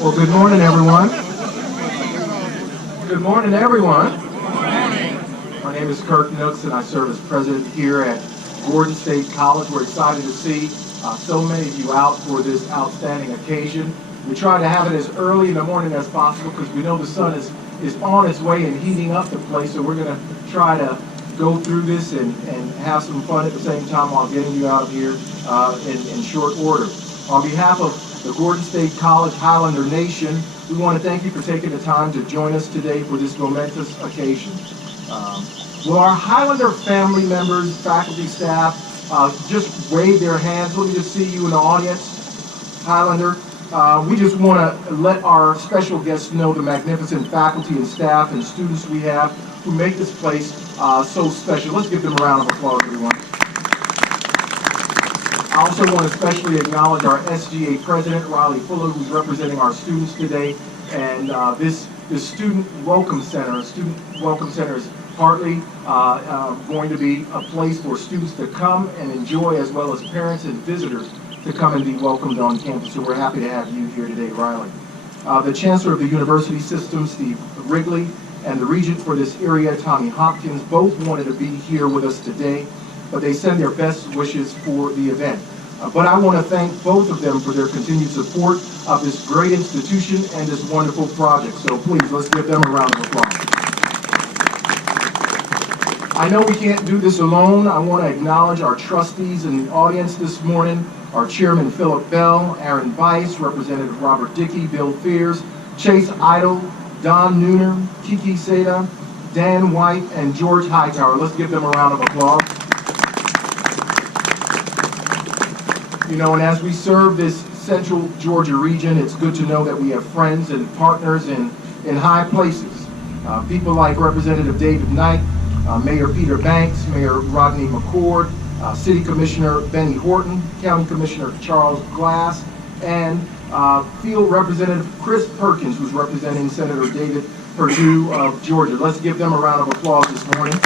Well, good morning, everyone. Good morning, everyone. My name is Kirk Nooks, and I serve as president here at Gordon State College. We're excited to see so many of you out for this outstanding occasion. We try to have it as early in the morning as possible because we know the sun is on its way and heating up the place, so we're going to try to go through this and have some fun at the same time while getting you out of here in short order. On behalf of the Gordon State College Highlander Nation, we want to thank you for taking the time to join us today for this momentous occasion. Will our Highlander family members, faculty, staff, just wave their hands? Let me just see you in the audience. Highlander, we just want to let our special guests know the magnificent faculty and staff and students we have who make this place so special. Let's give them a round of applause, everyone. I also want to especially acknowledge our SGA president, Riley Fuller, who's representing our students today. And this Student Welcome Center is partly going to be a place for students to come and enjoy, as well as parents and visitors to come and be welcomed on campus. So we're happy to have you here today, Riley. The Chancellor of the University System, Steve Wrigley, and the Regent for this area, Tommy Hopkins, both wanted to be here with us today, but they send their best wishes for the event. But I want to thank both of them for their continued support of this great institution and this wonderful project. So please, let's give them a round of applause. I know we can't do this alone. I want to acknowledge our trustees in the audience this morning, our Chairman Philip Bell, Aaron Weiss, Representative Robert Dickey, Bill Fears, Chase Idle, Don Nooner, Kiki Seda, Dan White, and George Hightower. Let's give them a round of applause. You know, and as we serve this central Georgia region, it's good to know that we have friends and partners in high places. People like Representative David Knight, Mayor Peter Banks, Mayor Rodney McCord, City Commissioner Benny Horton, County Commissioner Charles Glass, and Field Representative Chris Perkins, who's representing Senator David Perdue of Georgia. Let's give them a round of applause this morning.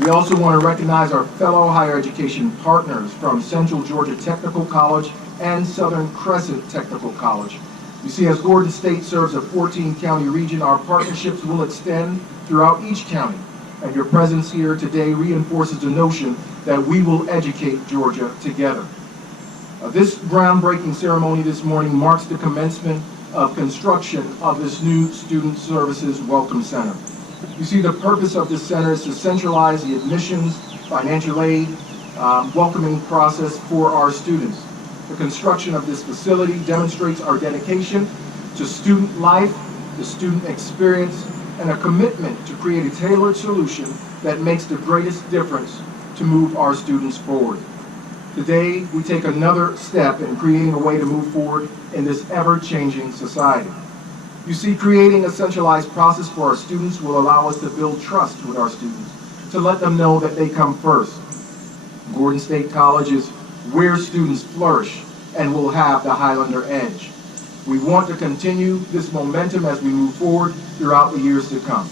We also want to recognize our fellow higher education partners from Central Georgia Technical College and Southern Crescent Technical College. You see, as Gordon State serves a 14-county region, our partnerships will extend throughout each county. And your presence here today reinforces the notion that we will educate Georgia together. This groundbreaking ceremony this morning marks the commencement of construction of this new Student Services Welcome Center. You see, the purpose of this center is to centralize the admissions, financial aid, welcoming process for our students. The construction of this facility demonstrates our dedication to student life, the student experience, and a commitment to create a tailored solution that makes the greatest difference to move our students forward. Today, we take another step in creating a way to move forward in this ever-changing society. You see, creating a centralized process for our students will allow us to build trust with our students, to let them know that they come first. Gordon State College is where students flourish and will have the Highlander edge. We want to continue this momentum as we move forward throughout the years to come.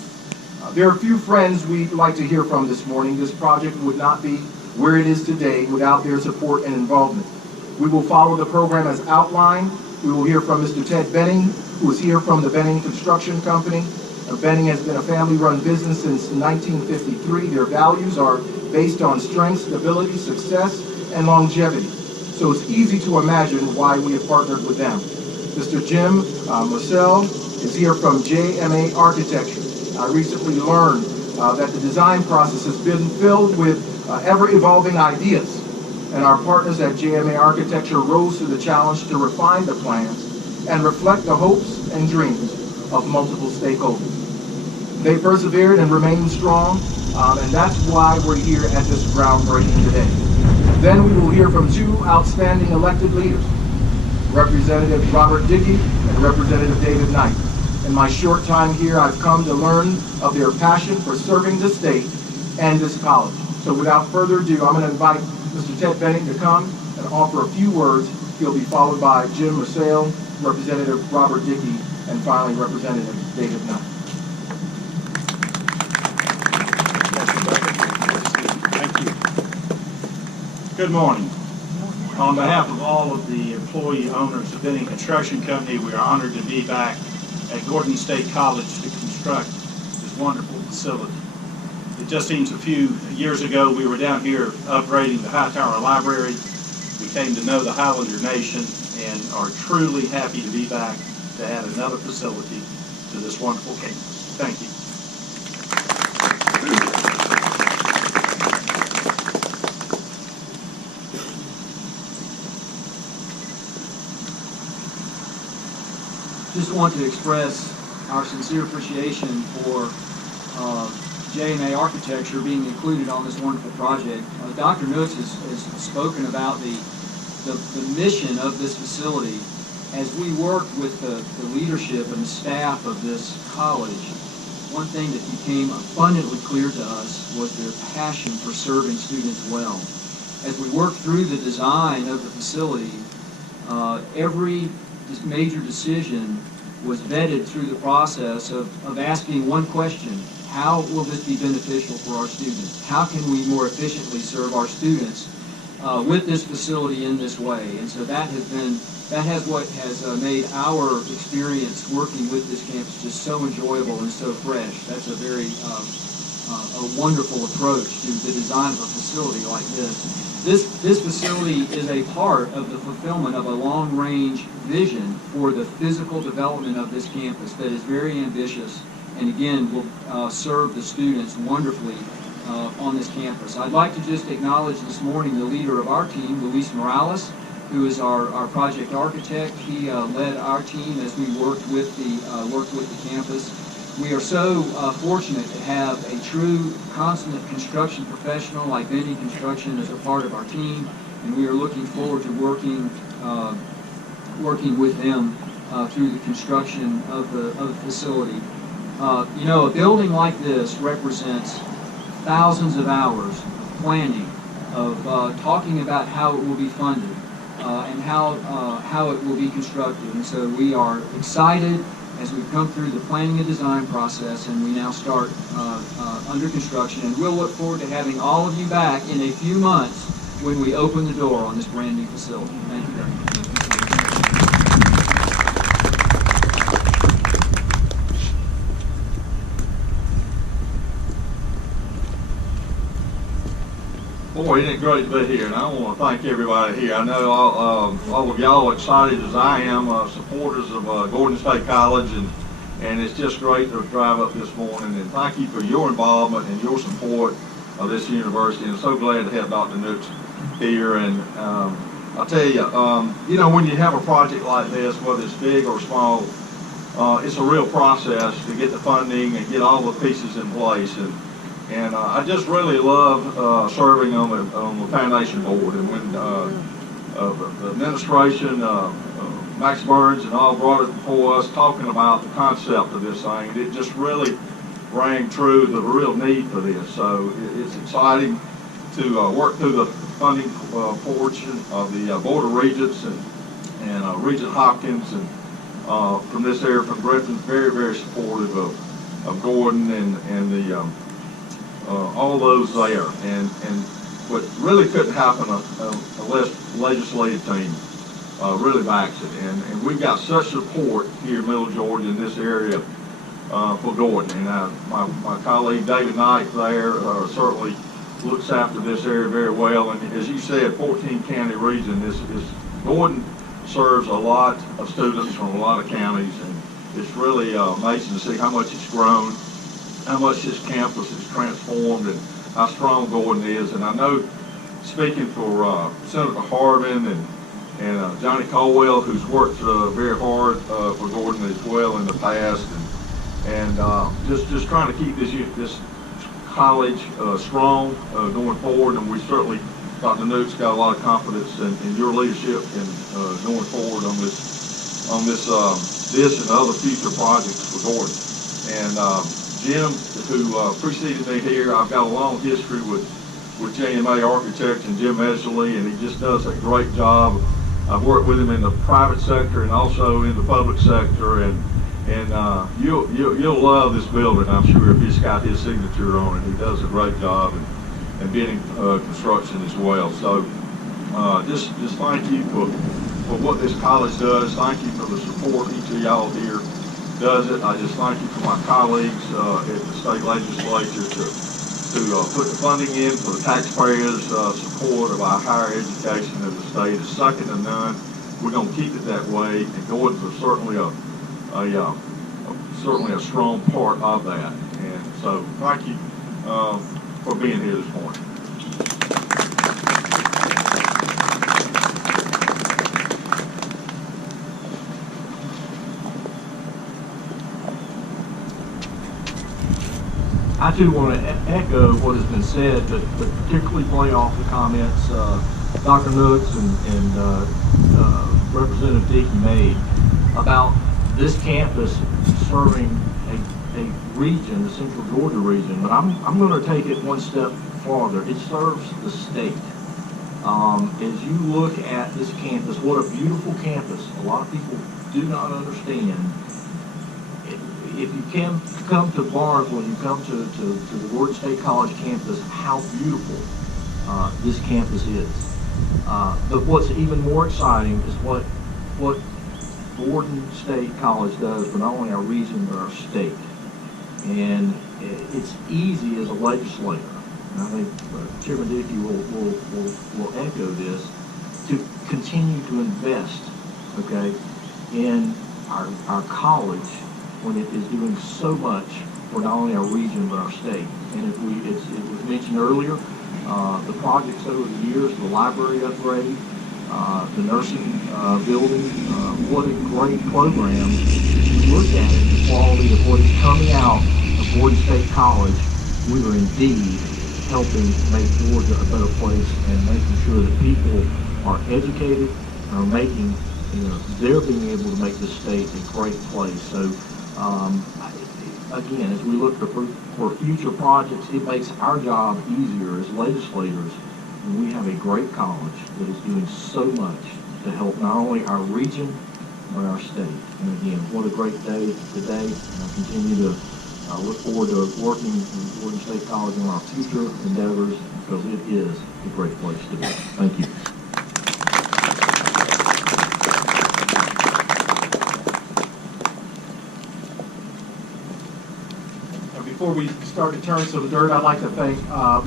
There are a few friends we'd like to hear from this morning. This project would not be where it is today without their support and involvement. We will follow the program as outlined. We will hear from Mr. Ted Benning, who is here from the Benning Construction Company. Benning has been a family-run business since 1953. Their values are based on strength, stability, success, and longevity. So it's easy to imagine why we have partnered with them. Mr. Jim Marcel is here from JMA Architecture. I recently learned that the design process has been filled with ever-evolving ideas, and our partners at JMA Architecture rose to the challenge to refine the plans and reflect the hopes and dreams of multiple stakeholders. They persevered and remained strong, and that's why we're here at this groundbreaking today. Then we will hear from two outstanding elected leaders, Representative Robert Dickey and Representative David Knight. In my short time here, I've come to learn of their passion for serving the state and this college. So without further ado, I'm going to invite Mr. Ted Benning to come and offer a few words. He'll be followed by Jim Marcel, Representative Robert Dickey, and finally Representative David Knight. Thank you. Good morning. On behalf of all of the employee owners of Benning Construction Company, we are honored to be back at Gordon State College to construct this wonderful facility. It just seems a few years ago we were down here upgrading the Hightower Library. We came to know the Highlander Nation and are truly happy to be back to add another facility to this wonderful campus. Thank you. Just want to express our sincere appreciation for J&A Architecture being included on this wonderful project. Dr. Nooks has spoken about the mission of this facility. As we worked with the leadership and the staff of this college, one thing that became abundantly clear to us was their passion for serving students well. As we worked through the design of the facility, every major decision was vetted through the process of asking one question: how will this be beneficial for our students? How can we more efficiently serve our students with this facility in this way? And so that has what has made our experience working with this campus just so enjoyable and so fresh. That's a very a wonderful approach to the design of a facility like this. This facility is a part of the fulfillment of a long-range vision for the physical development of this campus that is very ambitious and, again, will serve the students wonderfully on this campus. I'd like to just acknowledge this morning the leader of our team, Luis Morales, who is our project architect. He led our team as we worked with the campus. We are so fortunate to have a true consummate construction professional like Benning Construction as a part of our team, and we are looking forward to working with them through the construction of the facility. You know, a building like this represents thousands of hours of planning, of talking about how it will be funded, and how it will be constructed. And so we are excited as we've come through the planning and design process, and we now start under construction. And we'll look forward to having all of you back in a few months when we open the door on this brand new facility. Thank you very much. Boy, isn't it great to be here, and I want to thank everybody here. I know all of y'all excited as I am, supporters of Gordon State College, and it's just great to drive up this morning, and thank you for your involvement and your support of this university, and I'm so glad to have Dr. Nooks here. And I'll tell you, you know, when you have a project like this, whether it's big or small, it's a real process to get the funding and get all the pieces in place. And I just really love serving on the foundation board. And when the administration, Max Burns and all brought it before us talking about the concept of this thing, it just really rang true the real need for this. So it's exciting to work through the funding portion of the Board of Regents and Regent Hopkins and from this area from Griffin, very, very supportive of Gordon and the all those there, and what really couldn't happen unless the legislative team really backs it, and we've got such support here in Middle Georgia in this area for Gordon, and my colleague David Knight there certainly looks after this area very well, and as you said, 14 county region, this Gordon serves a lot of students from a lot of counties, and it's really amazing to see how much it's grown, how much this campus is transformed, and how strong Gordon is. And I know, speaking for Senator Harvin and Johnny Caldwell, who's worked very hard for Gordon as well in the past, and just trying to keep this college strong going forward. And we certainly, Dr. Nooks, got a lot of confidence in your leadership and going forward on this and other future projects for Gordon. And Jim, who preceded me here, I've got a long history with J&A Architects and Jim Edgley, and he just does a great job. I've worked with him in the private sector and also in the public sector, and you'll love this building, I'm sure, if he's got his signature on it. He does a great job, and Benning Construction as well. So Just thank you for what this college does. Thank you for the support each of y'all here does it. I just thank you for my colleagues at the state legislature to put the funding in for the taxpayers' support of our higher education of the state is second to none. We're going to keep it that way, and Gordon's are certainly a strong part of that. And so, thank you for being here this morning. I too want to echo what has been said, but particularly play off the comments Dr. Nooks and Representative Dickey made about this campus serving a region, the Central Georgia region. But I'm going to take it one step farther. It serves the state. As you look at this campus, what a beautiful campus. A lot of people do not understand. If you can come to Barnesville, you come to the Gordon State College campus, how beautiful this campus is. But what's even more exciting is what Gordon State College does for not only our region but our state. And it's easy as a legislator, and I think Chairman Dickey will echo this, to continue to invest, okay, in our college, when it is doing so much for not only our region but our state. And it was mentioned earlier, the projects over the years, the library upgrade, the nursing building, what a great program. If you look at it, the quality of what is coming out of Gordon State College, we are indeed helping make Georgia a better place and making sure that people are educated and are making, they're being able to make this state a great place. So again, as we look for future projects, it makes our job easier as legislators when we have a great college that is doing so much to help not only our region but our state. And again, what a great day today, and I continue to look forward to working with Gordon State College on our future endeavors, because it is a great place to be. Thank you. Before we start to turn to the dirt, I'd like to thank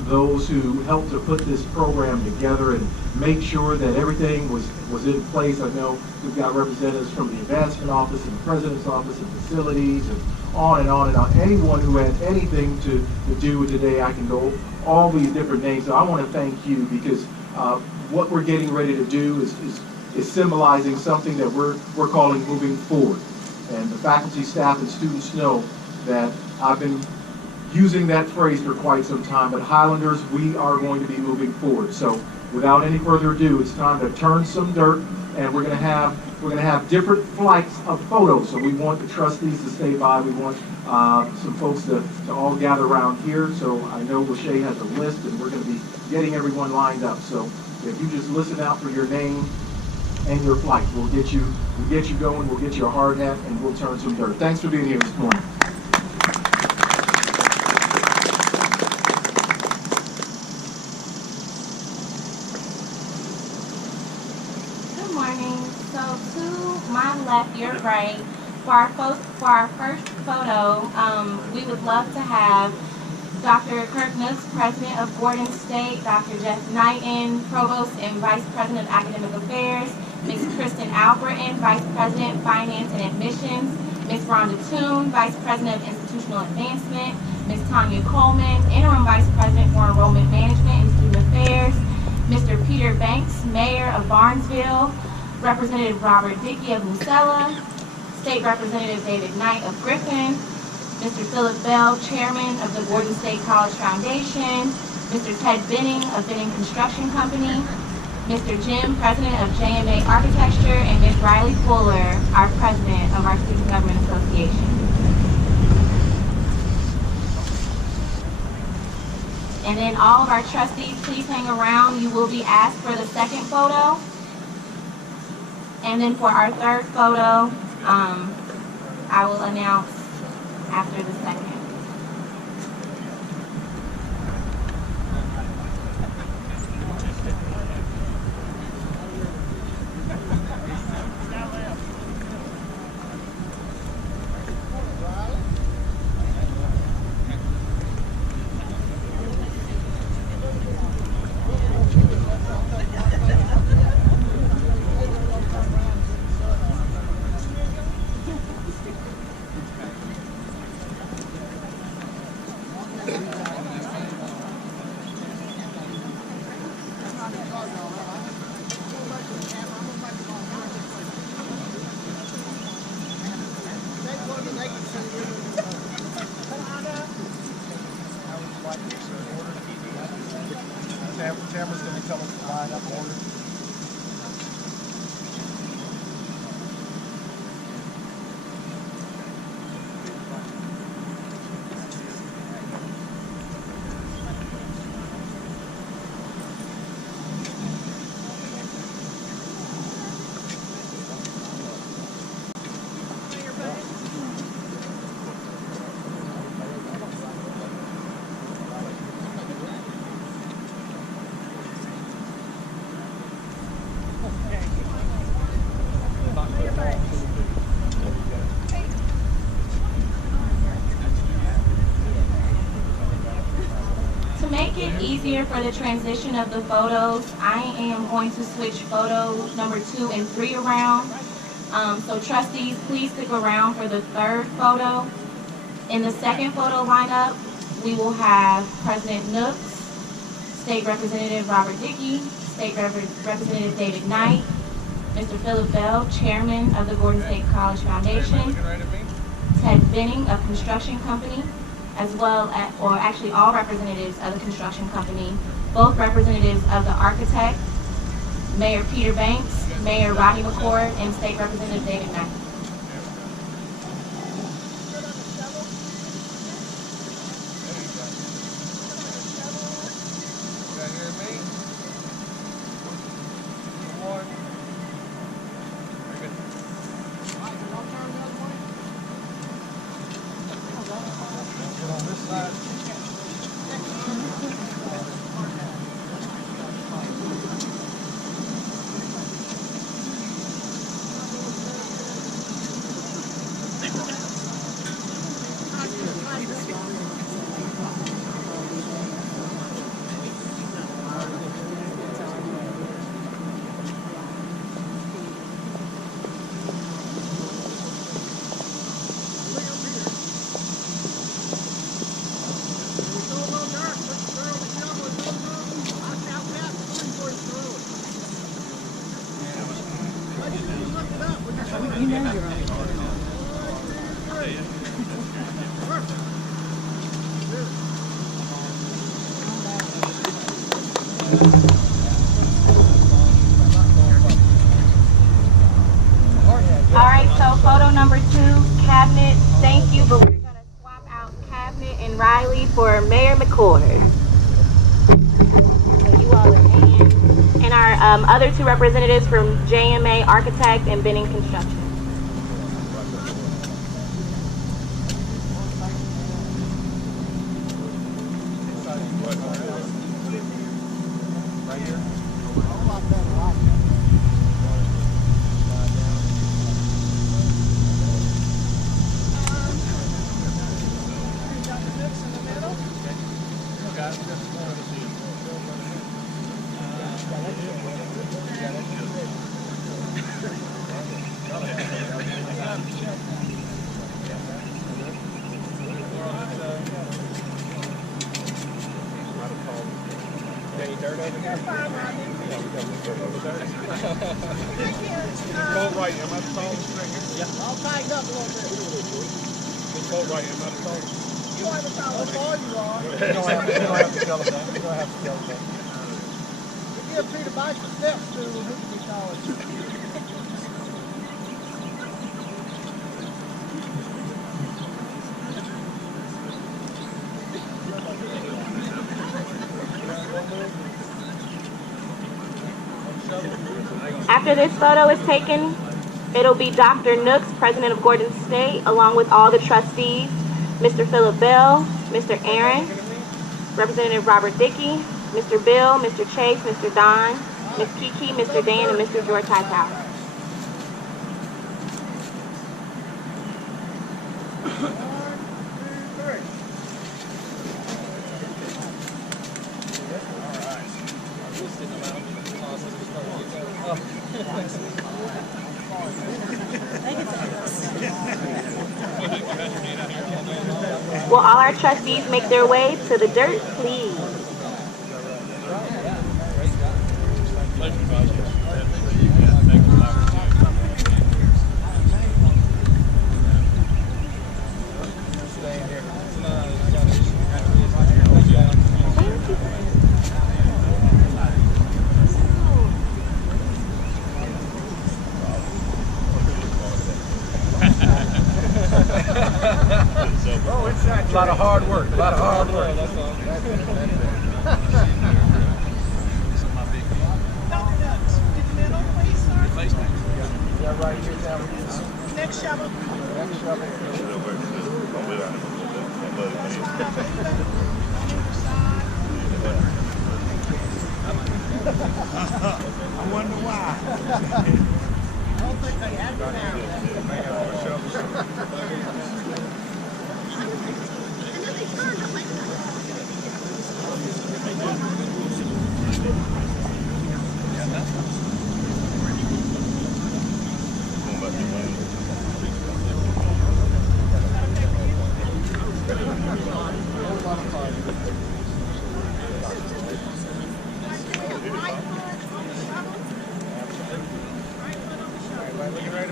those who helped to put this program together and make sure that everything was in place. I know we've got representatives from the Advancement Office and the President's Office and facilities and on and on and on. Anyone who had anything to do with today, I can go all these different names. So I want to thank you, because what we're getting ready to do is symbolizing something that we're calling moving forward. And the faculty, staff, and students know that I've been using that phrase for quite some time, but Highlanders, we are going to be moving forward. So without any further ado, it's time to turn some dirt, and we're going to have different flights of photos. So we want the trustees to stay by. We want some folks to all gather around here. So I know Lachey has a list, and we're going to be getting everyone lined up. So if you just listen out for your name and your flight, we'll get you going. We'll get you a hard hat, and we'll turn some dirt. Thanks for being here this morning. Left, your right. For our first photo, we would love to have Dr. Kirk Nooks, President of Gordon State, Dr. Jeff Knighton, Provost and Vice President of Academic Affairs, Ms. Kristen Albritton, Vice President, Finance and Admissions, Ms. Rhonda Toon, Vice President of Institutional Advancement, Ms. Tanya Coleman, Interim Vice President for Enrollment Management and Student Affairs, Mr. Peter Banks, Mayor of Barnesville, Representative Robert Dickey of Lucella, State Representative David Knight of Griffin, Mr. Philip Bell, Chairman of the Gordon State College Foundation, Mr. Ted Benning of Benning Construction Company, Mr. Jim, President of JMA Architecture, and Ms. Riley Fuller, our President of our Student Government Association. And then all of our trustees, please hang around. You will be asked for the second photo. And then for our third photo, I will announce after the second. Tamara's going to tell us to line up order. To make it easier for the transition of the photos, I am going to switch photo number 2 and 3 around. So trustees, please stick around for the third photo. In the second photo lineup, we will have President Nooks, State Representative Robert Dickey, State Representative David Knight, Mr. Philip Bell, Chairman of the Gordon State College Foundation, Ted Benning of Construction Company, as well as, or actually all representatives of the construction company, both representatives of the architect, Mayor Peter Banks, Mayor Rodney McCord, and State Representative David Knight. Alright, so photo number 2, Cabinet, thank you, but we're going to swap out Cabinet and Riley for Mayor McCord. So you all are and our other 2 representatives from JMA Architect and Benning Construction. After this photo is taken, it'll be Dr. Nooks, President of Gordon State, along with all the trustees, Mr. Philip Bell, Mr. Aaron, Representative Robert Dickey, Mr. Bill, Mr. Chase, Mr. Don, Ms. Kiki, Mr. Dan, and Mr. George Hightower. Will all our trustees make their way to the dirt, please? A lot of hard work. A lot of hard work. Yeah, right here down. Next shovel. Next shovel. I wonder why. I don't think they have it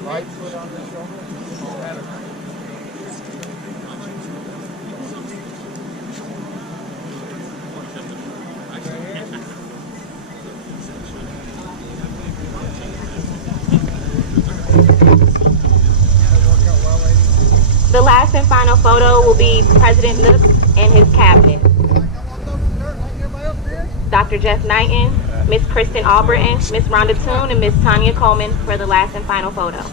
Right foot on the shoulder. The last and final photo will be President Nooks and his cabinet. Dr. Jeff Knighton, Miss Kristen Albritton, Miss Rhonda Toon, and Miss Tanya Coleman for the last and final photo.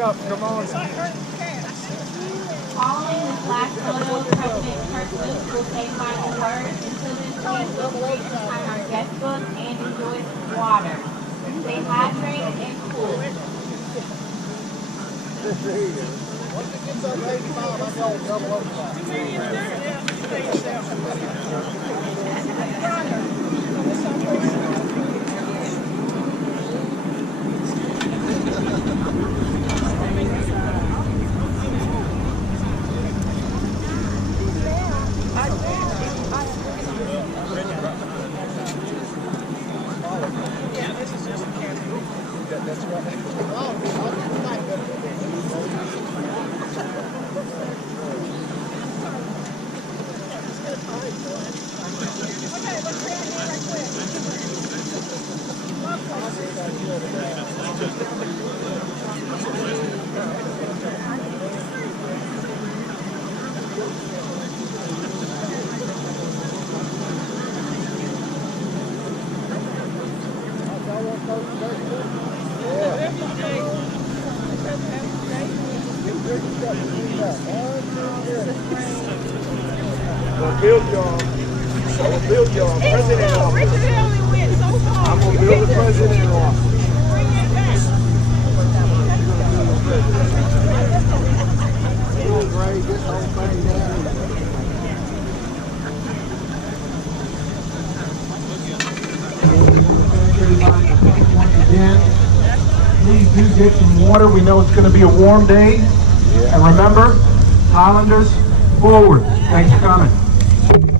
Come on. Following this last photo, President Kirk Nooks will say final words until this team will reach behind our guest book and enjoy some water. Stay hydrated and cool. Once it gets over 85, I go double overtime. Build y'all. Build y'all. President office. Richard only went so far. I'm gonna build the president office. Bring it back. Great, this whole thing down. Once again, please do get some water. We know it's going to be a warm day. And remember, Highlanders, forward. Thanks for coming.